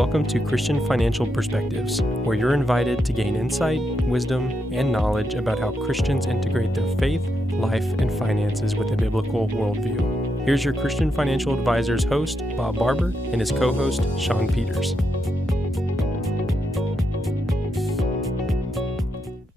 Welcome to Christian Financial Perspectives, where you're invited to gain insight, wisdom, and knowledge about how Christians integrate their faith, life, and finances with a biblical worldview. Here's your Christian Financial Advisors host, Bob Barber, and his co-host, Shawn Peters.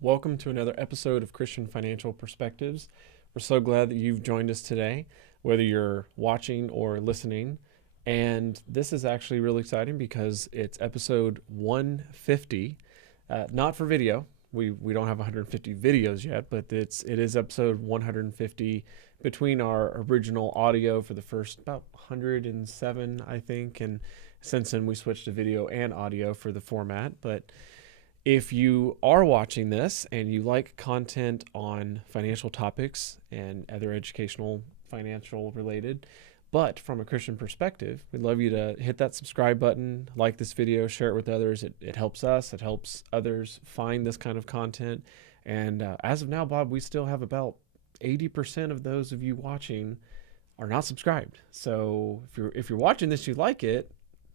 Welcome to another episode of Christian Financial Perspectives. We're so glad that you've joined us today, whether you're watching or listening. And this is actually really exciting because it's episode 150, not for video. We don't have 150 videos yet, but it is episode 150 between our original audio for the first about 107, I think. And since then we switched to video and audio for the format. But if you are watching this and you like content on financial topics and other educational, financial related, but from a Christian perspective, we'd love you to hit that subscribe button, like this video, share it with others. It helps us. It helps others find this kind of content. And as of now, Bob, we still have about 80% of those of you watching are not subscribed. So if you're watching this, you like it,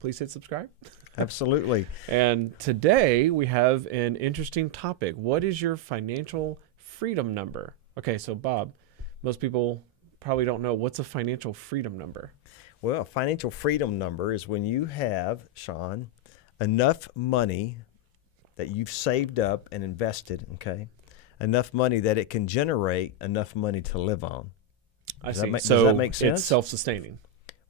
please hit subscribe. Absolutely. And today we have an interesting topic. What is your financial freedom number? Okay, so Bob, most people probably don't know, what's a financial freedom number? Well, financial freedom number is when you have, Shawn, enough money that you've saved up and invested, okay? Enough money that it can generate enough money to live on. I see. Does that make sense? It's self-sustaining.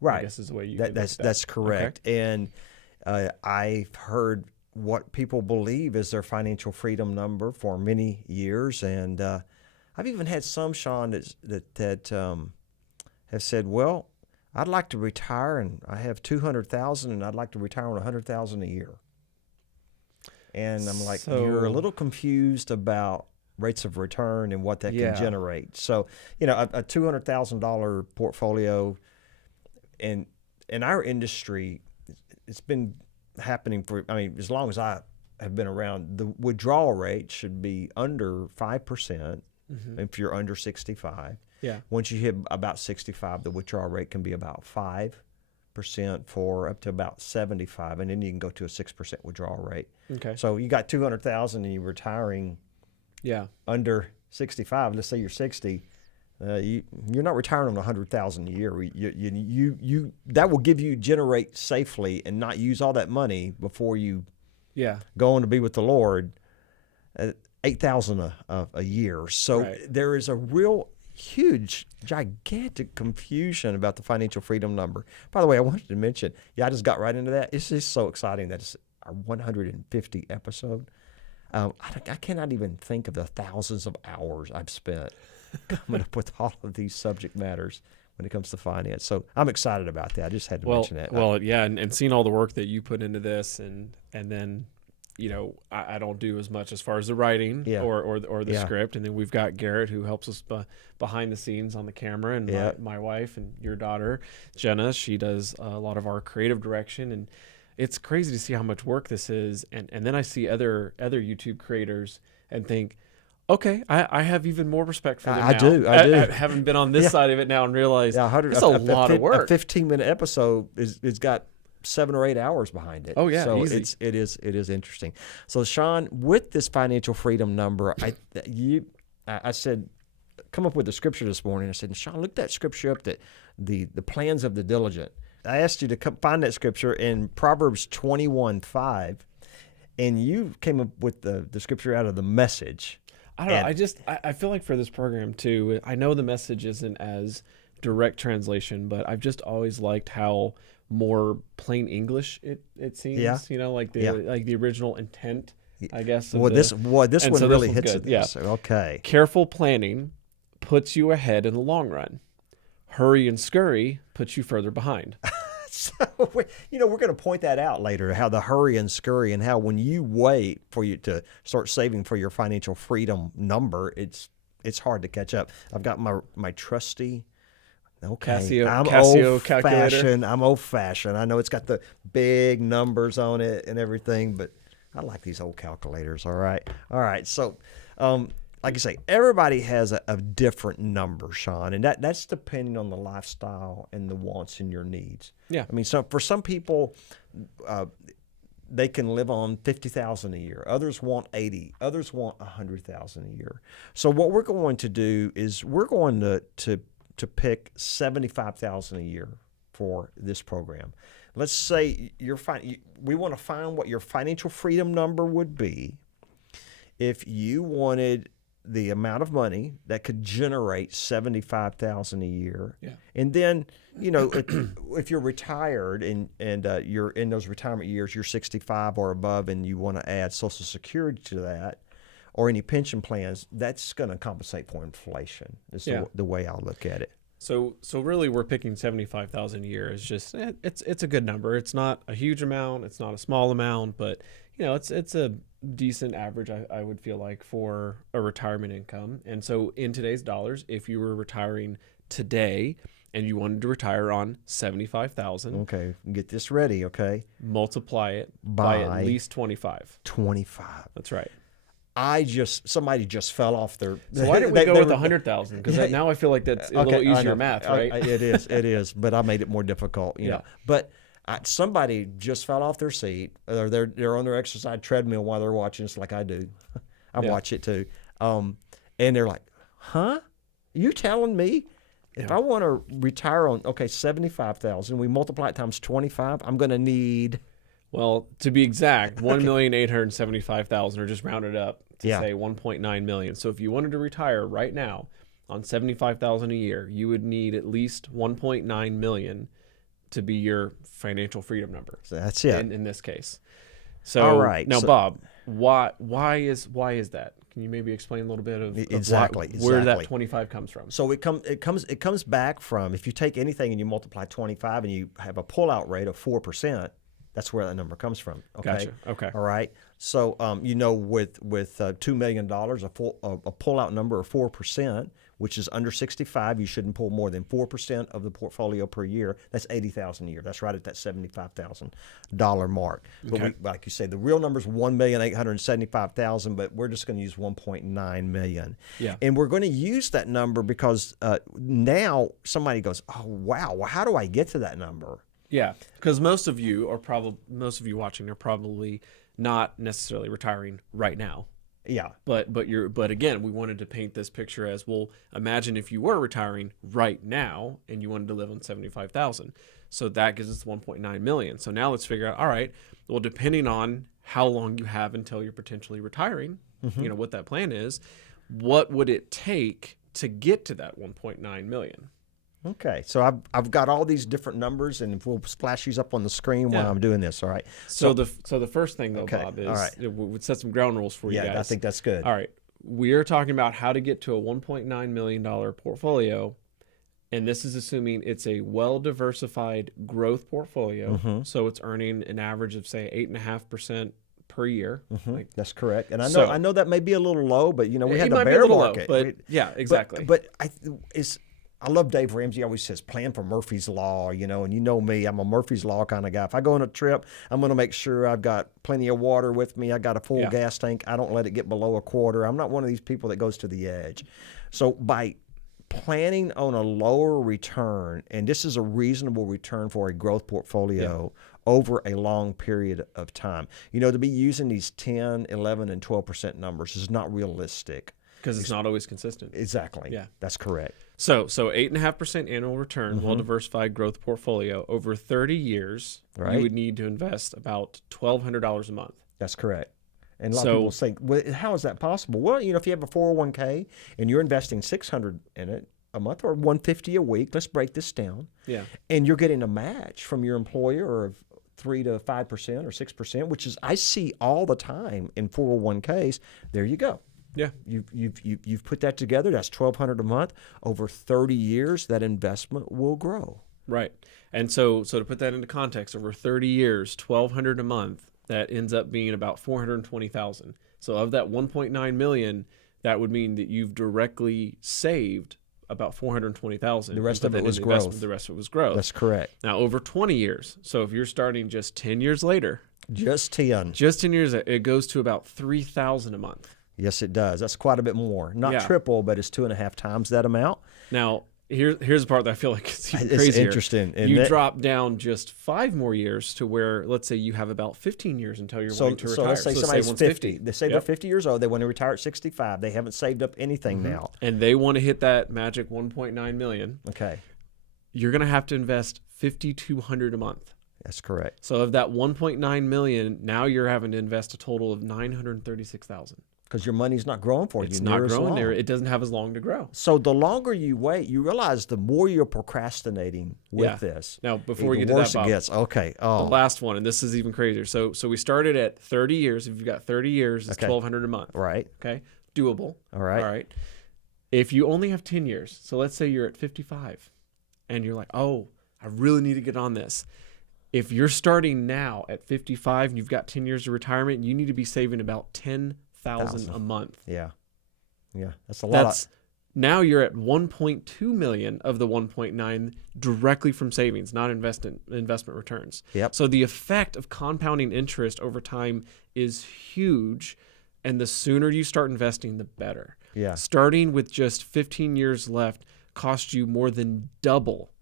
Right. I guess is the way you that's correct. Okay. And I've heard what people believe is their financial freedom number for many years, and I've even had some, Shawn, that have said, well, I'd like to retire and I have $200,000 and I'd like to retire on $100,000 a year. And I'm like, you're a little confused about rates of return and what that can generate. So, a $200,000 portfolio in our industry, it's been happening as long as I have been around. The withdrawal rate should be under 5%. Mm-hmm. If you're under 65. Yeah. Once you hit about 65, the withdrawal rate can be about 5% for up to about 75, and then you can go to a 6% withdrawal rate. Okay. So you got $200,000 and you're retiring under 65. Let's say you're 60. You're not retiring on $100,000 a year. You that will generate safely and not use all that money before you go on to be with the Lord. $8,000 a year. So There is a real huge, gigantic confusion about the financial freedom number. By the way, I wanted to mention, I just got right into that. It's just so exciting that it's our 150 episode. I cannot even think of the thousands of hours I've spent coming up with all of these subject matters when it comes to finance. So I'm excited about that. I just had to mention that. Well, yeah, and seeing all the work that you put into this, and then I don't do as much as far as the writing or the script. And then we've got Garrett, who helps us behind the scenes on the camera, and my wife and your daughter, Jenna, she does a lot of our creative direction. And it's crazy to see how much work this is. And then I see other YouTube creators and think, okay, I have even more respect for them now. I do. I haven't been on this side of it now and realized it's a lot of work. A 15-minute episode is got 7 or 8 hours behind it. Oh yeah, so easy. it is interesting. So Shawn, with this financial freedom number, I said, come up with the scripture this morning. I said, Shawn, look that scripture up, that the plans of the diligent. I asked you to find that scripture in Proverbs 21:5, and you came up with the scripture out of the Message. I don't know. I feel like for this program too, I know the Message isn't as direct translation, but I've just always liked how more plain English it seems, like the original intent, I guess. This one really hits it. Yeah. Okay. Careful planning puts you ahead in the long run. Hurry and scurry puts you further behind. So, we're going to point that out later, how the hurry and scurry, and how when you wait for you to start saving for your financial freedom number, it's hard to catch up. I've got my trusty Casio calculator. I'm old-fashioned. I know it's got the big numbers on it and everything, but I like these old calculators. All right. So like I say, everybody has a different number, Shawn, and that's depending on the lifestyle and the wants and your needs. Yeah. I mean, so for some people, they can live on $50,000 a year. Others want 80. Others want $100,000 a year. So what we're going to do is we're going to pick $75,000 a year for this program. Let's say we want to find what your financial freedom number would be if you wanted the amount of money that could generate $75,000 a year. Yeah. And then, if you're retired and you're in those retirement years, you're 65 or above, and you want to add Social Security to that or any pension plans, that's going to compensate for inflation. Is the way I'll look at it. So really, we're picking 75,000 a year as just it's a good number. It's not a huge amount. It's not a small amount, but it's a decent average. I would feel like for a retirement income. And so in today's dollars, if you were retiring today and you wanted to retire on 75,000, okay, get this ready. Okay, multiply it by at least 25. 25. That's right. Somebody just fell off their. So why didn't we go with 100,000? Because now I feel like that's a little easier math, right? It is. But I made it more difficult, you know. But somebody just fell off their seat. They're on their exercise treadmill while they're watching. It's like I do. I watch it too. And they're like, "Huh? You telling me if I want to retire on 75,000, we multiply it times 25, I'm going to need." Well, to be exact, 1,875,000, or just round it up to say 1.9 million. So if you wanted to retire right now on 75,000 a year, you would need at least 1.9 million to be your financial freedom number. So that's it in this case. So all right. Now, Bob, why is that? Can you maybe explain a little bit of where that 25 comes from? So it comes back from, if you take anything and you multiply 25 and you have a pullout rate of 4%. That's where that number comes from. Okay. Gotcha. Okay. All right. So with $2 million, a pullout number of 4%, which is under 65, you shouldn't pull more than 4% of the portfolio per year. That's $80,000 a year. That's right at that $75,000 mark. But like you say, the real number is $1,875,000, but we're just going to use $1.9 million. Yeah. And we're going to use that number because now somebody goes, "Oh wow, well, how do I get to that number?" Yeah, because most of you watching are probably not necessarily retiring right now. Yeah. But again, we wanted to paint this picture as, well, imagine if you were retiring right now and you wanted to live on 75,000. So that gives us 1.9 million. So now let's figure out, all right, well, depending on how long you have until you're potentially retiring, what that plan is, what would it take to get to that 1.9 million? Okay, so I've got all these different numbers, and we'll splash these up on the screen while I'm doing this. All right. So the first thing though, Bob, is we would set some ground rules for you guys. Yeah, I think that's good. All right, we are talking about how to get to a $1.9 million portfolio, and this is assuming it's a well-diversified growth portfolio. So it's earning an average of say 8.5% per year. That's correct. And I know that may be a little low, but we had the bear market. Low, but exactly. But I love Dave Ramsey. He always says, plan for Murphy's Law, and you know me, I'm a Murphy's Law kind of guy. If I go on a trip, I'm going to make sure I've got plenty of water with me. I got a full gas tank. I don't let it get below a quarter. I'm not one of these people that goes to the edge. So by planning on a lower return, and this is a reasonable return for a growth portfolio over a long period of time, to be using these 10, 11, and 12% numbers is not realistic. Because it's not always consistent. Exactly. Yeah. That's correct. So 8.5% annual return, well-diversified growth portfolio. Over 30 years, you would need to invest about $1,200 a month. That's correct. And a lot of people think, well, how is that possible? Well, if you have a 401k and you're investing $600 in it a month or $150 a week, let's break this down. Yeah. And you're getting a match from your employer of 3 to 5% or 6%, which is I see all the time in 401ks. There you go. Yeah, you've put that together. That's $1,200 a month. Over 30 years, that investment will grow. Right, and so to put that into context, over 30 years, $1,200 a month, that ends up being about $420,000. So of that 1.9 million, that would mean that you've directly saved about $420,000. The rest of it was growth. The rest of it was growth. That's correct. Now over 20 years. So if you're starting just 10 years later, just 10 years, it goes to about $3,000 a month. Yes, it does. That's quite a bit more. Not triple, but it's 2.5 times that amount. Now, here's the part that I feel like it's even It's crazier. interesting. You drop down just 5 more years to where, let's say you have about 15 years until you're wanting to retire. So let's say somebody's one's 50. They say they're 50 years old. They want to retire at 65. They haven't saved up anything now. And they want to hit that magic 1.9 million. Okay. You're going to have to invest $5,200 a month. That's correct. So of that 1.9 million, now you're having to invest a total of $936,000. Because your money's not growing for you. It's not growing there. It doesn't have as long to grow. So the longer you wait, you realize the more you're procrastinating with this. Now, before we get to the worse that, Bob, it gets. Okay. Oh. The last one, and this is even crazier. So we started at 30 years. If you've got 30 years, it's $1,200 a month. Right. Okay. Doable. All right. All right. If you only have 10 years, so let's say you're at 55 and you're like, oh, I really need to get on this. If you're starting now at 55 and you've got 10 years of retirement, you need to be saving about $10,000 a month. Yeah. That's a lot. Now you're at 1.2 million of the 1.9 directly from savings, not investment returns. Yep. So the effect of compounding interest over time is huge, and the sooner you start investing, the better. Yeah. Starting with just 15 years left costs you more than double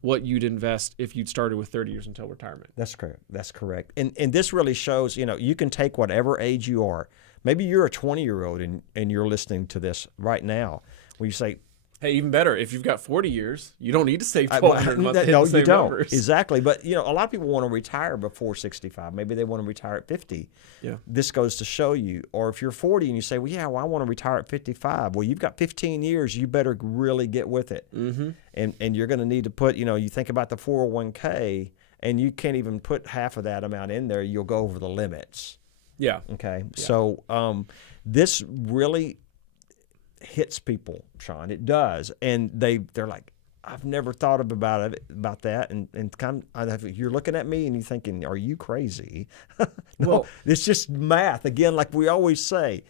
what you'd invest if you'd started with 30 years until retirement. That's correct. That's correct. And this really shows, you can take whatever age you are. Maybe you're a 20-year-old and you're listening to this right now. Where you say, hey, even better, if you've got 40 years, you don't need to save $1,200 a month. No, you don't. Numbers. Exactly. But, a lot of people want to retire before 65. Maybe they want to retire at 50. Yeah. This goes to show you. Or if you're 40 and you say, I want to retire at 55. Well, you've got 15 years. You better really get with it. Mm-hmm. And you're going to need to put, you think about the 401k, and you can't even put half of that amount in there. You'll go over the limits. Yeah. Okay. Yeah. So this really hits people, Shawn. It does, and they're like, I've never thought about that, and kind of, you're looking at me and you're thinking, are you crazy? No, well, it's just math again, like we always say.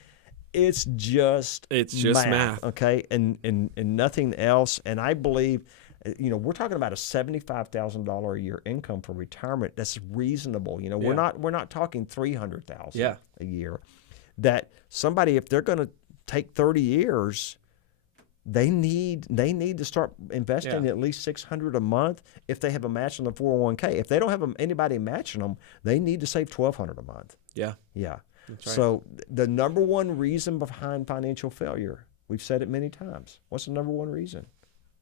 It's just math. Okay, and nothing else. And I believe, we're talking about a $75,000 a year income for retirement. That's reasonable. We're not talking $300,000 a year. That somebody, if they're going to take 30 years, they need to start investing at least $600 a month if they have a match on the 401k. If they don't have anybody matching them, they need to save $1,200 a month. Yeah. That's right. So the number one reason behind financial failure, we've said it many times. What's the number one reason?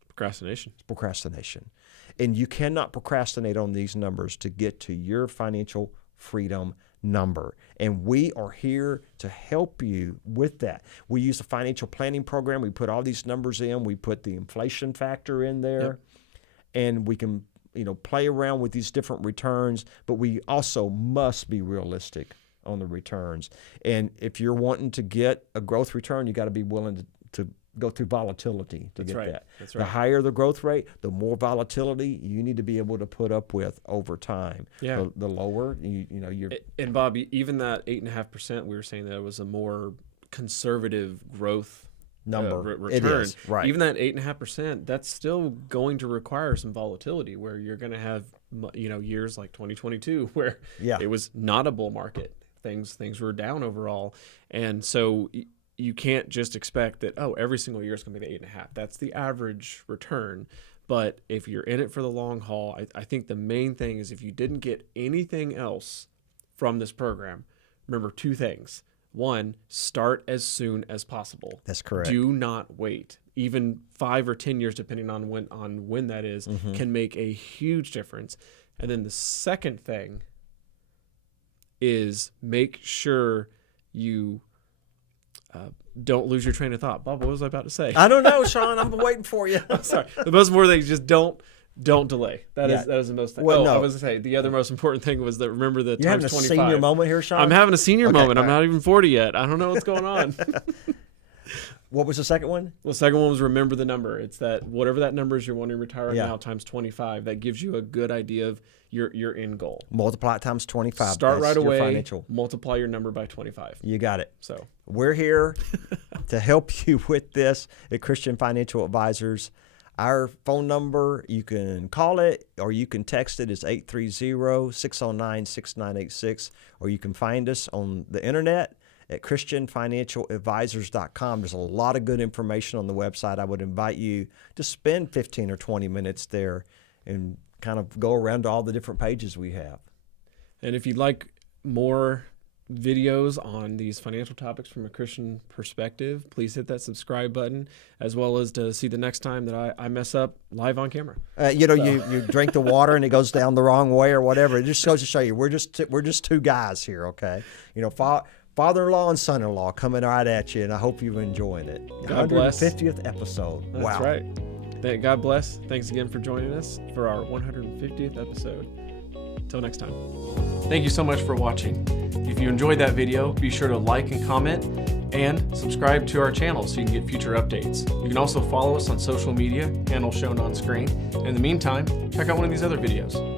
Procrastination. It's procrastination. And you cannot procrastinate on these numbers to get to your financial freedom number. And we are here to help you with that. We use the financial planning program. We put all these numbers in. We put the inflation factor in there. And we can, play around with these different returns, but we also must be realistic on the returns. And if you're wanting to get a growth return, you got to be willing to go through volatility to get that. That's right. The higher the growth rate, the more volatility you need to be able to put up with over time. Yeah. The lower, you're... And Bob, even that 8.5%, we were saying that it was a more conservative growth number. Return. It is, right. Even that 8.5%, that's still going to require some volatility where you're going to have, years like 2022 where it was not a bull market. Things were down overall. And so you can't just expect that, every single year is going to be the 8.5. That's the average return. But if you're in it for the long haul, I think the main thing is if you didn't get anything else from this program, remember 2 things. 1, start as soon as possible. That's correct. Do not wait. Even 5 or 10 years, depending on when that is, can make a huge difference. And then the second thing is make sure you don't lose your train of thought. Bob, what was I about to say? I don't know, Shawn. I'm waiting for you. I'm sorry. The most important thing is just don't delay. That is the most thing. Well, no. I was going to say the other most important thing was that remember the You're times having 25. a senior moment here, Shawn? I'm having a senior moment. I'm not even 40 yet. I don't know what's going on. What was the second one? Well, the second one was remember the number. It's that whatever that number is you're wanting to retire now times 25. That gives you a good idea of your end goal. Multiply it times 25. Start right away. Financial. Multiply your number by 25. You got it. So we're here to help you with this at Christian Financial Advisors. Our phone number, you can call it or you can text it. It's 830-609-6986, or you can find us on the internet at christianfinancialadvisors.com. There's a lot of good information on the website. I would invite you to spend 15 or 20 minutes there and kind of go around to all the different pages we have. And if you'd like more videos on these financial topics from a Christian perspective, please hit that subscribe button, as well as to see the next time that I mess up live on camera. You drink the water and it goes down the wrong way or whatever. It just goes to show you we're just two guys here, okay? Father-in-law and son-in-law coming right at you, and I hope you're enjoying it. God bless. 150th episode. That's wow. right. God bless. Thanks again for joining us for our 150th episode. Until next time. Thank you so much for watching. If you enjoyed that video, be sure to like and comment and subscribe to our channel so you can get future updates. You can also follow us on social media, handle shown on screen. In the meantime, check out one of these other videos.